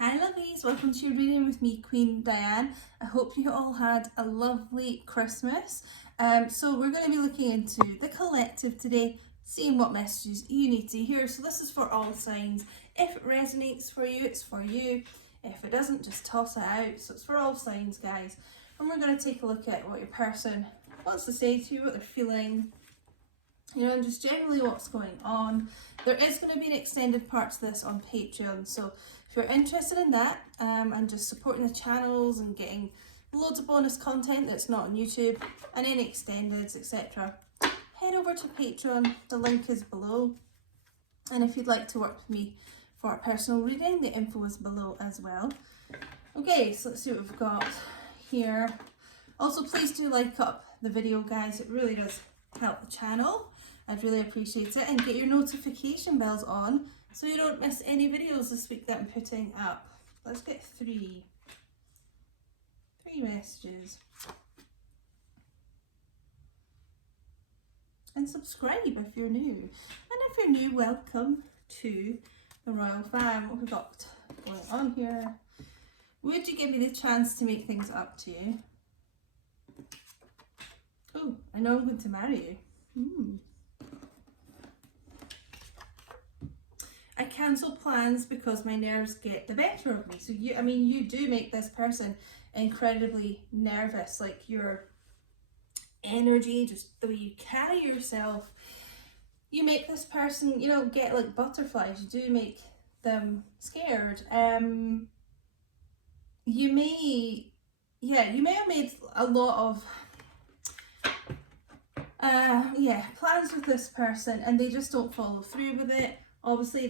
Hi lovies, welcome to your reading with me, Queen Diane. I hope you all had a lovely Christmas. So we're going to be looking into the collective today, seeing what messages you need to hear. So this is for all signs. If it resonates for you, it's for you. If it doesn't, just toss it out. So it's for all signs, guys. And we're going to take a look at what your person wants to say to you, what they're feeling, you know, and just generally what's going on. There is going to be an extended part to this on Patreon, so if you're interested in that and just supporting the channels and getting loads of bonus content that's not on YouTube and any extendeds, etc., head over to Patreon. The link is below. And if you'd like to work with me for a personal reading, the info is below as well. Okay, so let's see what we've got here. Also, please do like up the video, guys. It really does help the channel. I'd really appreciate it. And get your notification bells on so you don't miss any videos this week that I'm putting up. Let's get three messages. And subscribe if you're new. And if you're new, welcome to the Royal Fam. What have we got going on here? Would you give me the chance to make things up to you? Oh, I know I'm going to marry you. I cancel plans because my nerves get the better of me. So you do make this person incredibly nervous. Like your energy, just the way you carry yourself, you make this person, you know, get like butterflies. You do make them scared. You may have made a lot of plans with this person and they just don't follow through with it. Obviously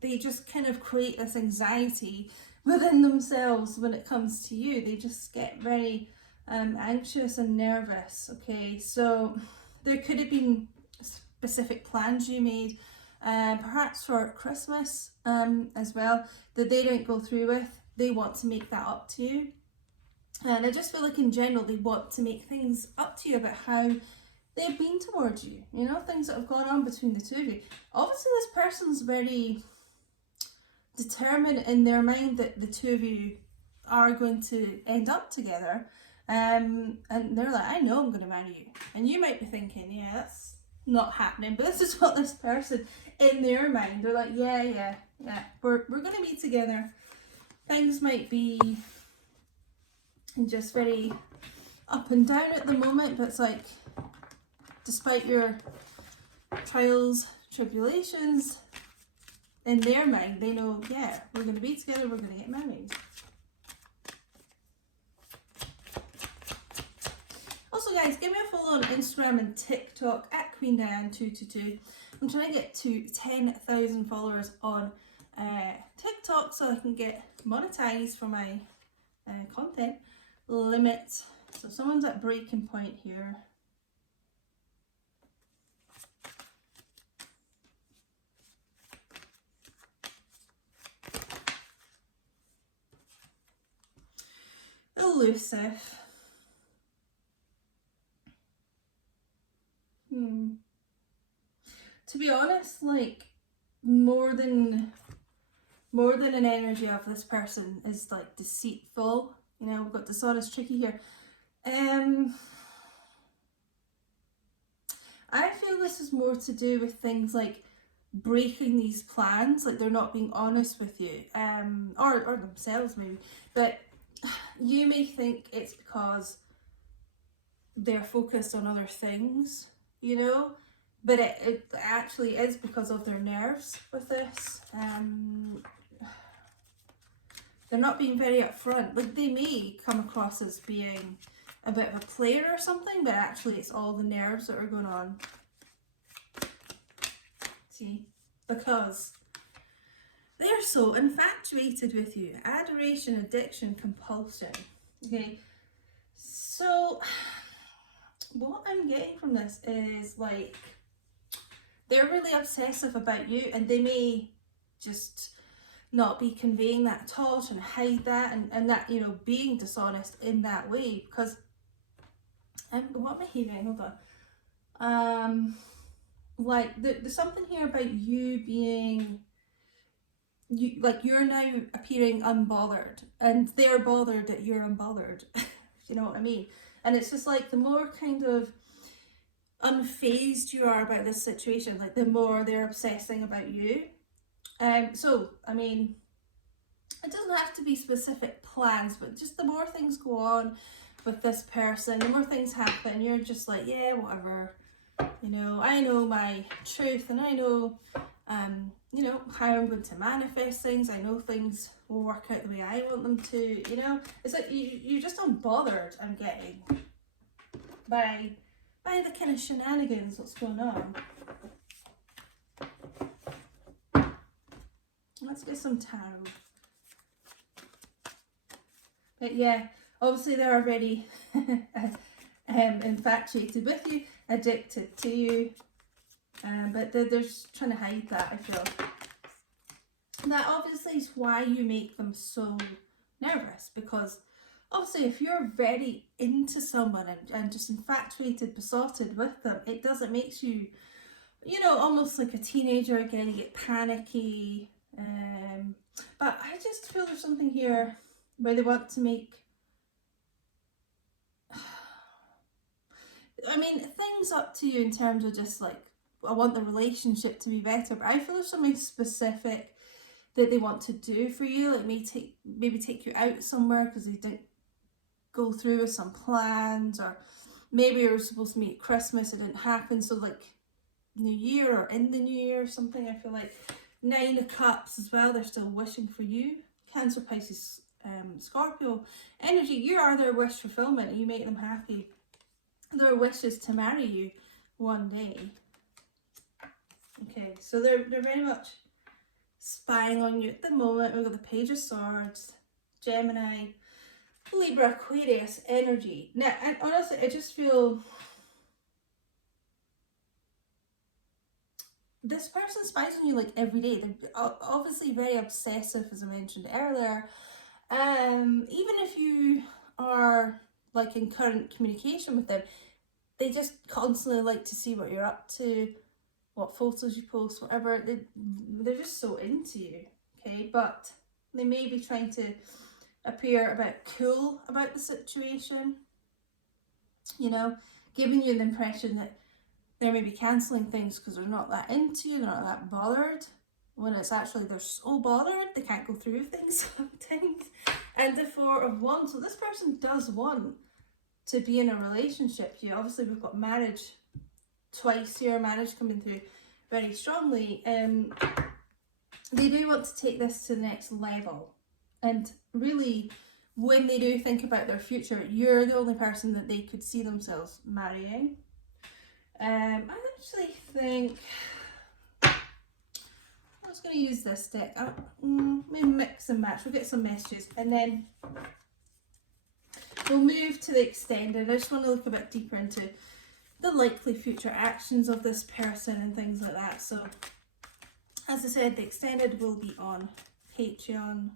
they just kind of create this anxiety within themselves when it comes to you. They just get very anxious and nervous. Okay, so there could have been specific plans you made perhaps for Christmas as well that they don't go through with. They want to make that up to you, and I just feel like in general they want to make things up to you about how they've been towards you, you know, things that have gone on between the two of you. Obviously this person's very determined in their mind that the two of you are going to end up together, and they're like, I know I'm going to marry you. And you might be thinking, yeah, that's not happening, but this is what this person in their mind, they're like, yeah, we're going to be together. Things might be just very up and down at the moment, but it's like, despite your trials, tribulations, in their mind, they know, yeah, we're going to be together, we're going to get married. Also, guys, give me a follow on Instagram and TikTok at Queen Diane 222. I'm trying to get to 10,000 followers on TikTok so I can get monetized for my content limit. So someone's at breaking point here. Elusive. To be honest, like more than an energy of this person is like deceitful. You know, we've got dishonest, tricky here. I feel this is more to do with things like breaking these plans, like they're not being honest with you, or themselves maybe, but you may think it's because they're focused on other things, you know, but it actually is because of their nerves with this. They're not being very upfront. Like they may come across as being a bit of a player or something, but actually it's all the nerves that are going on. See, because they're so infatuated with you. Adoration, addiction, compulsion. Okay, so what I'm getting from this is like they're really obsessive about you, and they may just not be conveying that at all, trying to hide that, and that, you know, being dishonest in that way. Because what am I hearing? Hold on. Like there's something here about you being you're now appearing unbothered, and they're bothered that you're unbothered. You know what I mean? And it's just like the more kind of unfazed you are about this situation, like the more they're obsessing about you. So I mean, it doesn't have to be specific plans, but just the more things go on with this person, the more things happen, you're just like, yeah, whatever. You know, I know my truth, and I know, you know, how I'm going to manifest things. I know things will work out the way I want them to, you know. It's like you're just unbothered, I'm getting, by the kind of shenanigans that's going on. Let's get some tarot. But yeah, obviously they're already infatuated with you, addicted to you, but they're just trying to hide that, I feel. That obviously is why you make them so nervous, because obviously if you're very into someone and just infatuated, besotted with them, it makes you, you know, almost like a teenager again. You get panicky. But I just feel there's something here where they want to make, I mean, things up to you in terms of just like, I want the relationship to be better, but I feel there's something specific that they want to do for you. Like maybe take you out somewhere because they didn't go through with some plans, or maybe you were supposed to meet at Christmas, it didn't happen, so like New Year or in the New Year or something. I feel like 9 of Cups as well, they're still wishing for you. Cancer, Pisces, Scorpio energy, you are their wish fulfillment, and you make them happy. Their wish is to marry you one day. Okay, so they're very much spying on you at the moment. We've got the Page of Swords, Gemini, Libra, Aquarius energy. Now, and honestly, I just feel this person spies on you like every day. They're obviously very obsessive, as I mentioned earlier. Even if you are like in current communication with them, they just constantly like to see what you're up to, what photos you post, whatever. They're just so into you, okay? But they may be trying to appear a bit cool about the situation, you know, giving you the impression that they're maybe cancelling things because they're not that into you, they're not that bothered, when it's actually they're so bothered they can't go through things sometimes. And the Four of Wands, so this person does want to be in a relationship. You obviously, we've got marriage twice here, marriage coming through very strongly. They do want to take this to the next level, and really when they do think about their future, you're the only person that they could see themselves marrying. I actually think I was going to use this deck. Maybe mix and match. We'll get some messages and then we'll move to the extended. I just want to look a bit deeper into the likely future actions of this person and things like that. So, as I said, the extended will be on Patreon.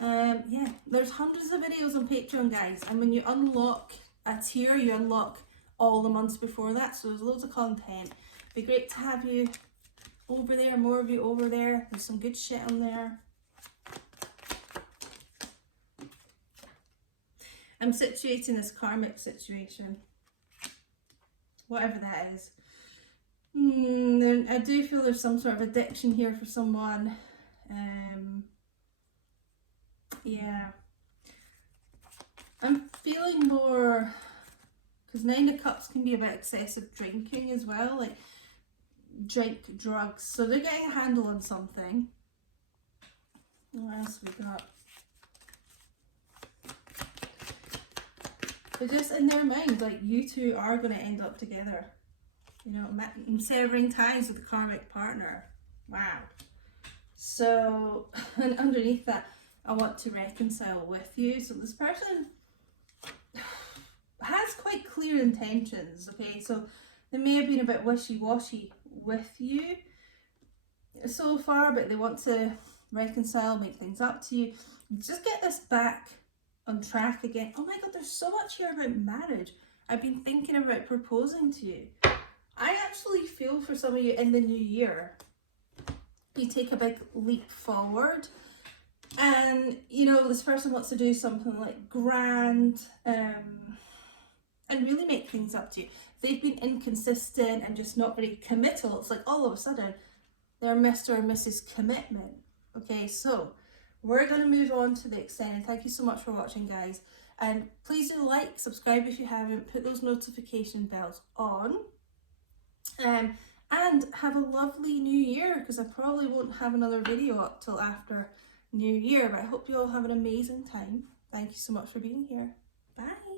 Yeah, there's hundreds of videos on Patreon, guys. And when you unlock a tier, you unlock all the months before that. So there's loads of content. It'd be great to have you over there, more of you over there. There's some good shit on there. I'm situating this karmic situation, whatever that is. I do feel there's some sort of addiction here for someone. Yeah. I'm feeling more, because 9 of Cups can be about excessive drinking as well, like drink, drugs. So they're getting a handle on something. What else we got? But just in their mind, like, you two are going to end up together. You know, severing ties with a karmic partner. Wow. So, and underneath that, I want to reconcile with you. So this person has quite clear intentions, okay? So they may have been a bit wishy-washy with you so far, but they want to reconcile, make things up to you. Just get this back on track again. Oh my god, there's so much here about marriage. I've been thinking about proposing to you. I actually feel for some of you in the new year. you take a big leap forward, and you know this person wants to do something like grand, and really make things up to you. They've been inconsistent and just not very committal. It's like all of a sudden they're Mr. and Mrs. Commitment. Okay, so we're going to move on to the extended. Thank you so much for watching, guys. And please do like, subscribe if you haven't, put those notification bells on. And have a lovely new year, because I probably won't have another video up till after New Year. But I hope you all have an amazing time. Thank you so much for being here. Bye.